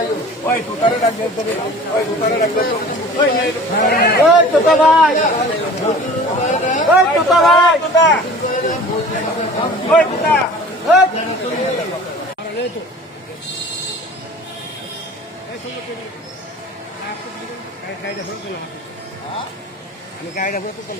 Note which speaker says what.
Speaker 1: કાયદા હોય કાયદા હોય કે
Speaker 2: નહીં
Speaker 3: કાયદા હોય તો કોણ